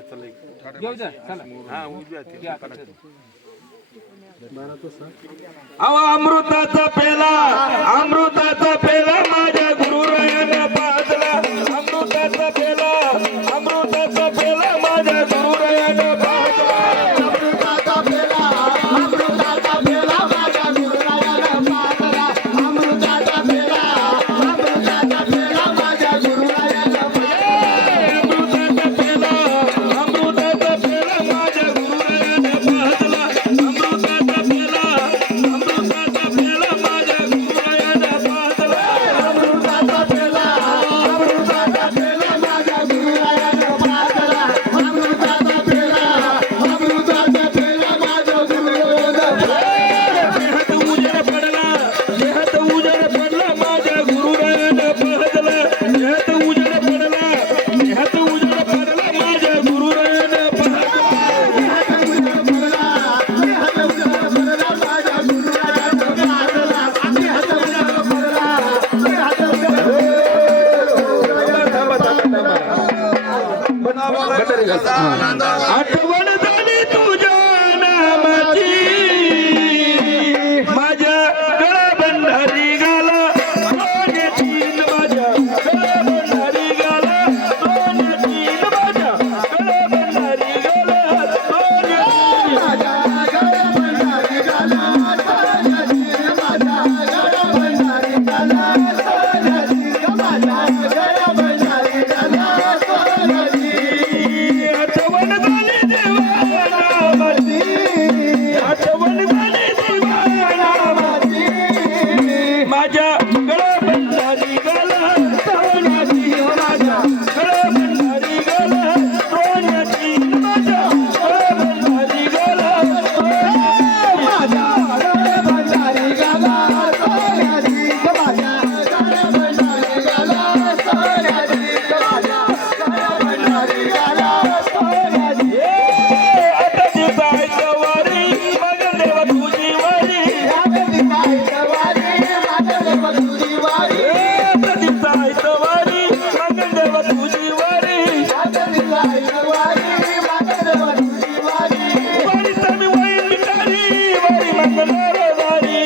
घेऊ द्या चला अहो अमृताचा पेला माझ्या गुरुरायानं पाजला अमृताचा पेला माझ्या गुरुरायानं पाजला अमृताचा पेला माझ्या गुरुरायानं पाजला अमृताचा पेला माझ्या गुरुरायानं अमृताचा पेला माझ्या गुरुरायानं पाजला अमृताचा पेला माझ्या गुरुरायानं पाजला अमृताचा पेला माझ्या गुरुरायानं पाजला अमृताचा पेला माझ्या गुरुरायानं देहात उजेड पडला माझ्या गुरुरायानं पाजला देहात उजेड पडला माझ्या गुरुरायानं पाजला आठवण झाली तुझ्या नामाची माझ्या गळा बंधारी गाला सोन्याची माझ्या गळा बंधारी गाला सोन्याची माझ्या गळा बंधारी गाला आठवण झाली देवा नामाची आठवण झाली देवा नामाची माझ्या गळा बंधारी गाला सोन्याची माझ्या गळा बंधारी गाला सोन्याची माझ्या गळा बंधारी गाला आता दिसायचं वारी मग देवा तुझी वारी आता दिसायचं वारी मग देवा तुझी वारी वारी तमी वैन भिकारी वारी मंगलवार वारी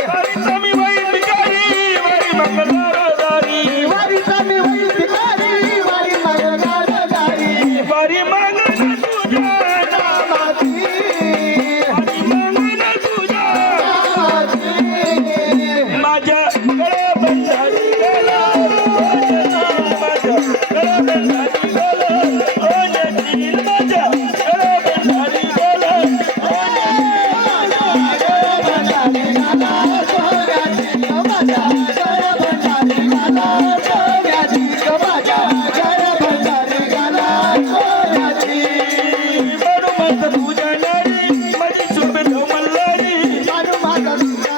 वारी तमी वैन भिकारी वारी मंगलवार वारी वारी मागण तुझ्या नामाची वारी मागण तुझ्या माझ्या गळा बंधारी गेला माझ्या गळा बंधारी गेला सोन्याची माझ्या गळा बंधारी गेला मनुमत तुझ्या नारी माझी शोभेत मल्हारी मनुमत तुझ्या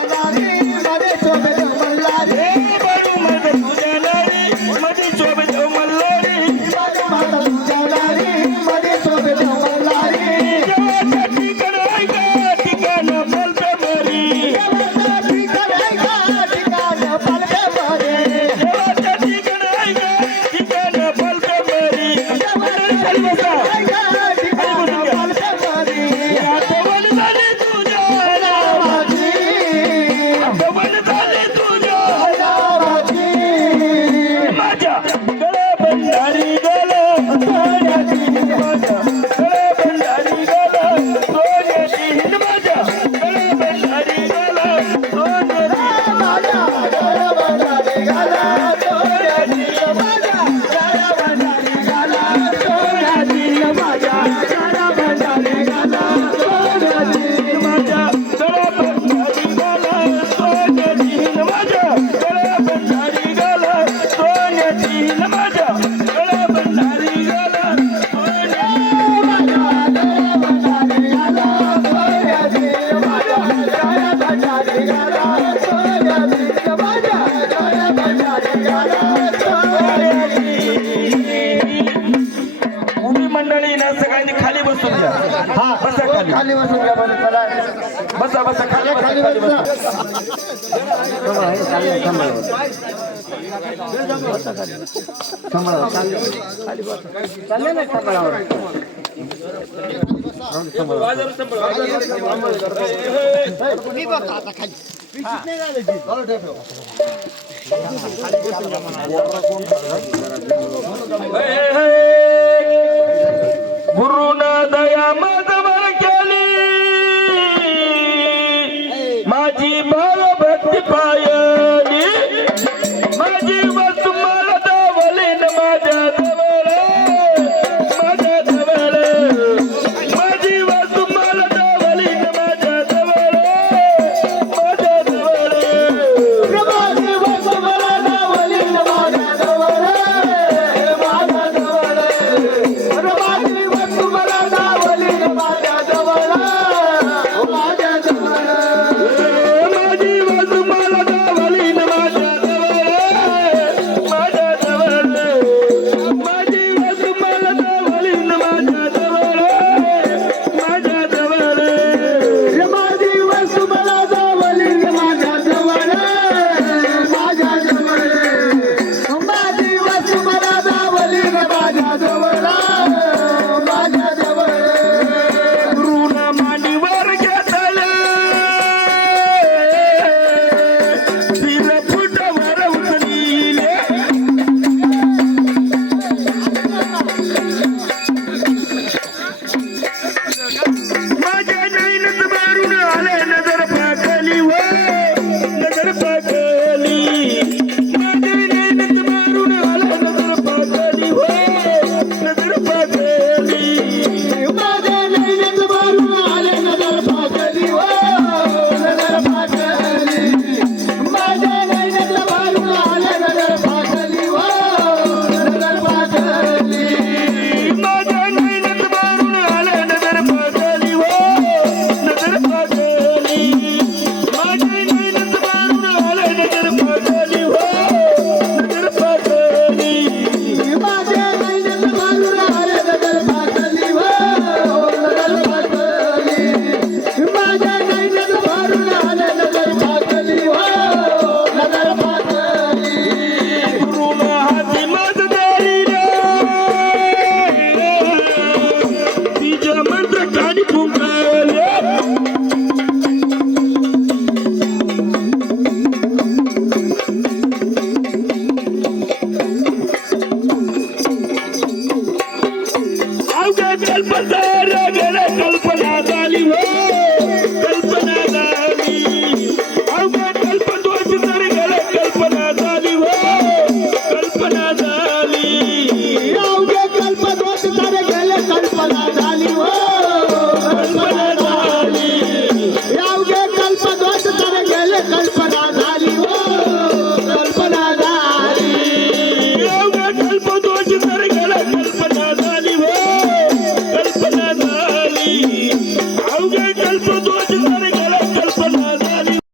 नारी माझी शोभेत मल्हारी देवाच्या ठिकाण ऐका ठिकाण बोलते मरी देवाच्या ठिकाण ऐका ठिकाण बोलते मरी आठवण झाली तुझ्या नामाची आठवण झाली तुझ्या माझ्या गळा बंधारी गेला सोन्याची माझ्या गळा बंधारी गेला सोन्याची माझ्या गळा बंधारी गेला माझ्या गळा बंधारी गेला सोन्याची माझ्या गळा बंधारी गेला सोन्याची माझ्या गळा बंधारी गेला उभी मंडळी ना सगळ्यांनी खाली बसून द्या बसा खाली बसून घ्या बरं, चला. बसा खाली खाली बसा बसा. चालले ना सांभाळावर. गुरुना दया माझवर केली माझी भाव भक्ती पायली माझी वस्तू मला दावलीन माझ्या जवळ माझी वस्तू मला दावलीन माझ्या जवळ माझी वस्तू मला दावलीन माझ्या जवळ माझ्या जवळ माझी वस्तू मला दावलीन माझ्या जवळ माझ्या जवळ माझी वस्तू मला दावलीन माझ्या जवळ माझ्या जवळ माझी वस्तू मला दावलीन माझ्या जवळ माझ्या जवळ माझी वस्तू मला दावलीन माझ्या जवळ माझ्या जवळ माझी वस्तू मला दावलीन माझ्या जवळ माझ्या जवळ ऋण मांडीवर घेतले तिला फुटावर उचलिले माझ्या नैनत मारून आले नजर पाकली व नजर पाकली माझ्या नैनत मारून आले नजर पाकली व नजर पाकली माझे नैनत मारून आले नजर पाकली हो नजर पाकली माझे नैनत मारून आले नजर पाकली हो नजर पाकली माझ्या नैनत मारून आले नजर पाकली व नजर पाकली माझ्या नैनत मारून आले नजर पाकली व नजर पाकली माझे नैनत मारून आले नजर पाकली हो नजर पाकली माझे नैनत मारून आले नजर पाकली हो नजर पाकली गुरुना हाती माझ दारीला तिच्या मंत्र काढी फुंकाले अवघ्या कल्पसार गेल्या कल्पना झाली हो कल्पना झाली अवघ्या कल्पदोष तर गेल्या कल्पना झाली हो कल्पना झाली अवघ्या